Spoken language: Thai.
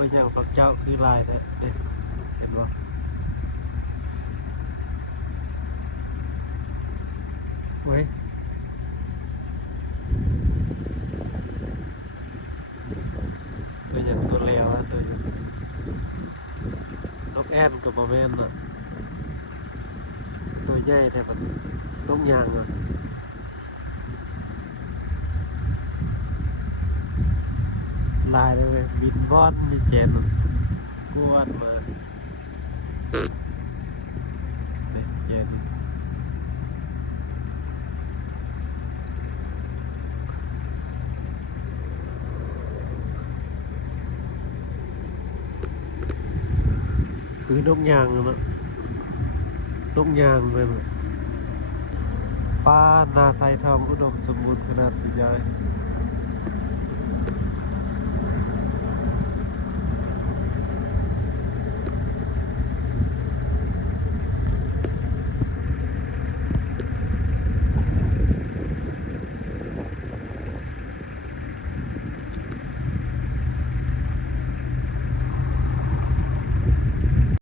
ตัวอย่างพระเจ้าคือลายแท้เห็นบ่เว้ยตัวอย่างตัวเลวอะตัวอย่างนกแอ่นกับบ่แม่นน่ะตัวใหญ่แต่มันนกยางอ่ะลายเลยเว้ยบินว่อนนี่เจนกวนมาเจนคือนกยางอะเนาะนกยางเลยปลานาไซทองอุดมสมบูรณ์ขนาดสุดยอด